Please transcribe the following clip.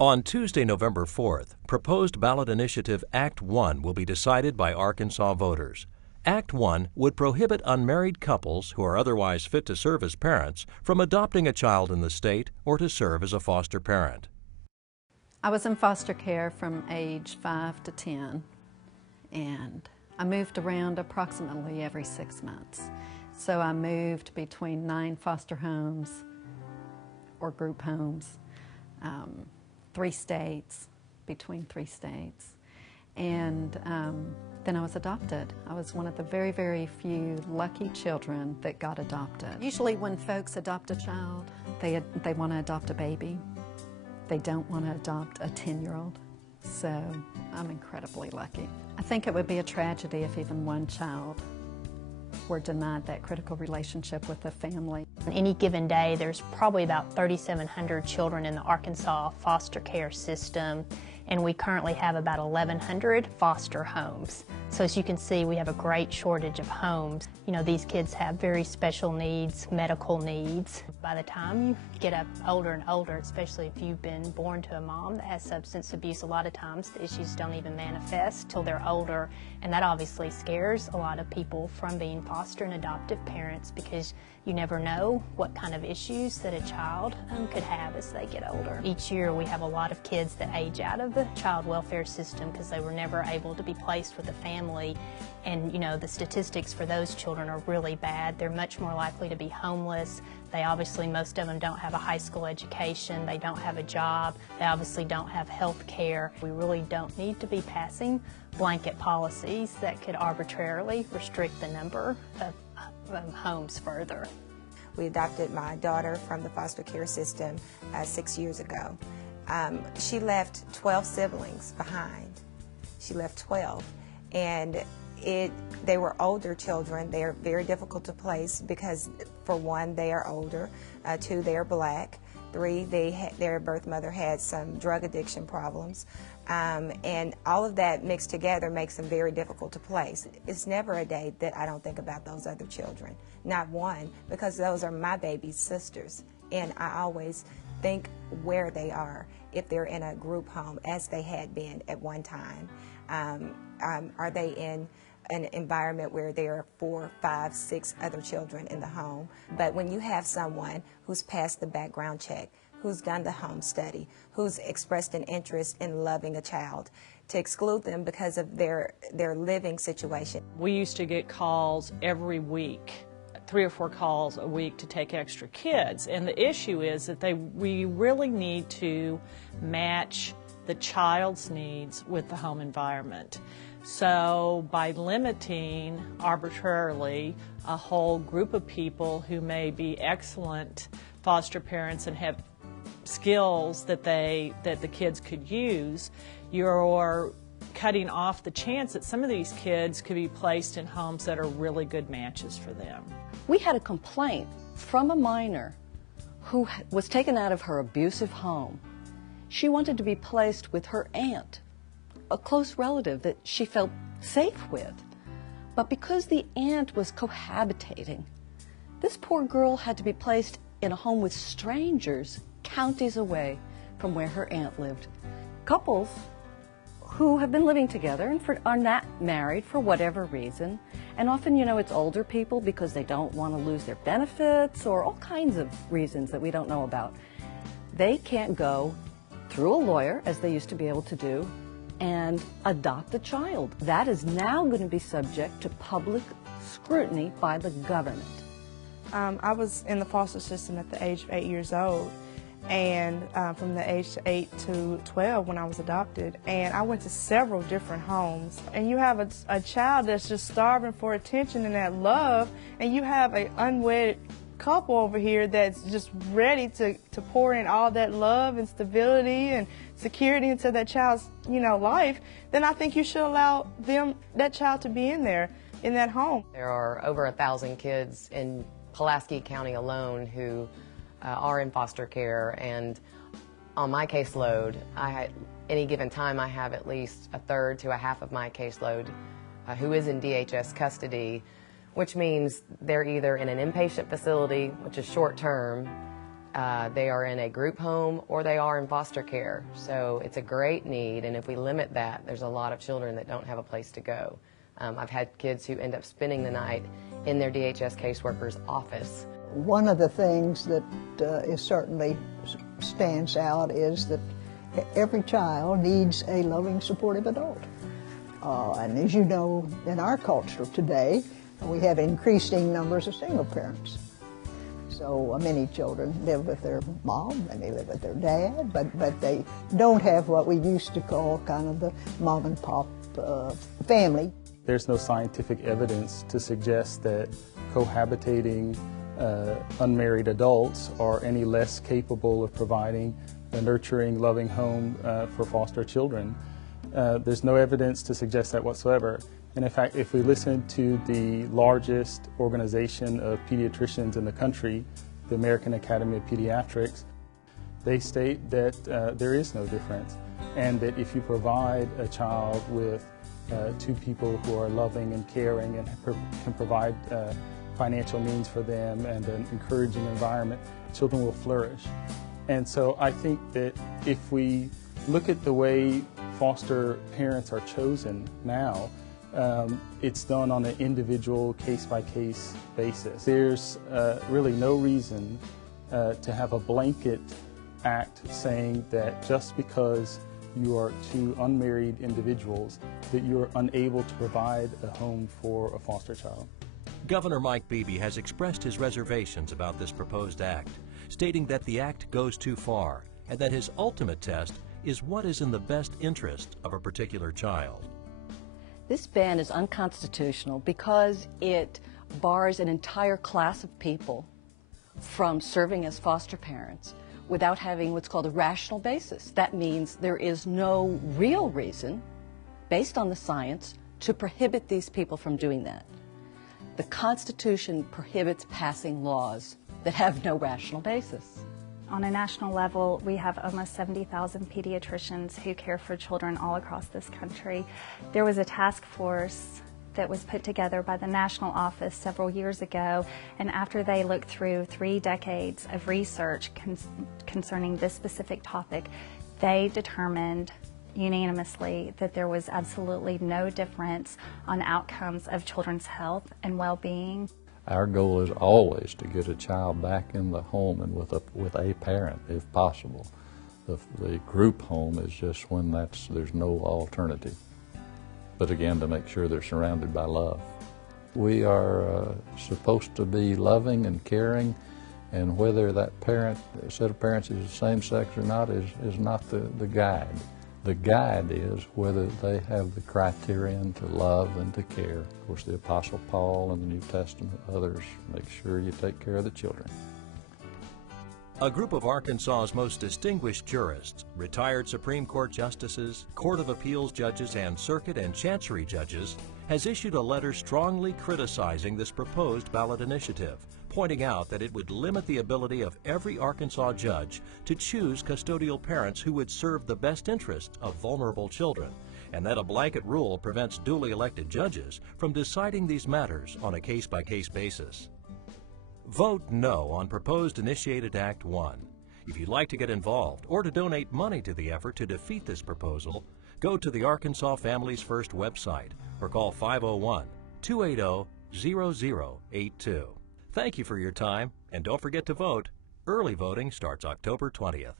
On Tuesday, November 4th, proposed ballot initiative Act 1 will be decided by Arkansas voters. Act 1 would prohibit unmarried couples who are otherwise fit to serve as parents from adopting a child in the state or to serve as a foster parent. I was in foster care from age 5 to 10, and I moved around approximately every 6 months. So I moved between 9 foster homes or group homes, 3 states, between 3 states. And then I was adopted. I was one of the very, very few lucky children that got adopted. Usually when folks adopt a child, they want to adopt a baby. They don't want to adopt a 10-year-old. So I'm incredibly lucky. I think it would be a tragedy if even one child were denied that critical relationship with the family. On any given day, there's probably about 3,700 children in the Arkansas foster care system, and we currently have about 1,100 foster homes. So as you can see, we have a great shortage of homes. You know, these kids have very special needs, medical needs. By the time you get up older and older, especially if you've been born to a mom that has substance abuse, a lot of times the issues don't even manifest till they're older, and that obviously scares a lot of people from being foster and adoptive parents, because you never know what kind of issues that a child could have as they get older. Each year we have a lot of kids that age out of the child welfare system because they were never able to be placed with a family. And you know, the statistics for those children are really bad. They're much more likely to be homeless. They obviously, most of them don't have a high school education. They don't have a job. They obviously don't have health care. We really don't need to be passing blanket policies that could arbitrarily restrict the number of homes further. We adopted my daughter from the foster care system 6 years ago. She left 12 siblings behind. She left 12, and they were older children. They are very difficult to place because, for one, they are older, 2, they are black, 3, their birth mother had some drug addiction problems, and all of that mixed together makes them very difficult to place. It's never a day that I don't think about those other children, not one, because those are my baby's sisters, and I always think where they are, if they're in a group home, as they had been at one time. Are they in an environment where there are 4, 5, 6 other children in the home? But when you have someone who's passed the background check, who's done the home study, who's expressed an interest in loving a child, to exclude them because of their living situation. We used to get calls every week, 3 or 4 calls a week to take extra kids, and the issue is that we really need to match the child's needs with the home environment. So by limiting arbitrarily a whole group of people who may be excellent foster parents and have skills that the kids could use, you're cutting off the chance that some of these kids could be placed in homes that are really good matches for them. We had a complaint from a minor who was taken out of her abusive home. She wanted to be placed with her aunt, a close relative that she felt safe with. But because the aunt was cohabitating, this poor girl had to be placed in a home with strangers counties away from where her aunt lived. Couples who have been living together and are not married for whatever reason, and often, you know, it's older people because they don't want to lose their benefits or all kinds of reasons that we don't know about. They can't go through a lawyer, as they used to be able to do, and adopt a child. That is now going to be subject to public scrutiny by the government. I was in the foster system at the age of 8 years old, and from the age of 8 to 12 when I was adopted, and I went to several different homes. And you have a child that's just starving for attention and that love, and you have an unwed couple over here that's just ready to pour in all that love and stability and security into that child's, you know, life. Then I think you should allow that child to be in there, in that home. There are over 1,000 kids in Pulaski County alone who are in foster care, and on my caseload, any given time I have at least a third to a half of my caseload who is in DHS custody, which means they're either in an inpatient facility, which is short term, They are in a group home or they are in foster care. So it's a great need, and if we limit that, there's a lot of children that don't have a place to go. I've had kids who end up spending the night in their DHS caseworker's office. One of the things that is certainly stands out is that every child needs a loving, supportive adult. And as you know, in our culture today, we have increasing numbers of single parents. So many children live with their mom, and they live with their dad, but they don't have what we used to call kind of the mom and pop family. There's no scientific evidence to suggest that cohabitating unmarried adults are any less capable of providing a nurturing, loving home for foster children. There's no evidence to suggest that whatsoever. And in fact, if we listen to the largest organization of pediatricians in the country, the American Academy of Pediatrics, they state that there is no difference, and that if you provide a child with two people who are loving and caring and can provide financial means for them and an encouraging environment, children will flourish. And so I think that if we look at the way foster parents are chosen now, it's done on an individual case-by-case basis. There's really no reason to have a blanket act saying that just because you are two unmarried individuals that you're unable to provide a home for a foster child. Governor Mike Beebe has expressed his reservations about this proposed act, stating that the act goes too far and that his ultimate test is what is in the best interest of a particular child. This ban is unconstitutional because it bars an entire class of people from serving as foster parents without having what's called a rational basis. That means there is no real reason, based on the science, to prohibit these people from doing that. The Constitution prohibits passing laws that have no rational basis. On a national level, we have almost 70,000 pediatricians who care for children all across this country. There was a task force that was put together by the national office several years ago, and after they looked through 3 decades of research concerning this specific topic, they determined unanimously that there was absolutely no difference on outcomes of children's health and well-being. Our goal is always to get a child back in the home and with a parent, if possible. The group home is just when there's no alternative. But again, to make sure they're surrounded by love. We are supposed to be loving and caring, and whether that set of parents is the same sex or not is not the guide. The guide is whether they have the criterion to love and to care. Of course, the Apostle Paul in the New Testament, others, make sure you take care of the children. A group of Arkansas's most distinguished jurists, retired Supreme Court justices, Court of Appeals judges, and circuit and chancery judges, has issued a letter strongly criticizing this proposed ballot initiative, pointing out that it would limit the ability of every Arkansas judge to choose custodial parents who would serve the best interests of vulnerable children, and that a blanket rule prevents duly elected judges from deciding these matters on a case-by-case basis. Vote no on proposed Initiated Act 1. If you'd like to get involved or to donate money to the effort to defeat this proposal, go to the Arkansas Families First website or call 501-280-0082. Thank you for your time, and don't forget to vote. Early voting starts October 20th.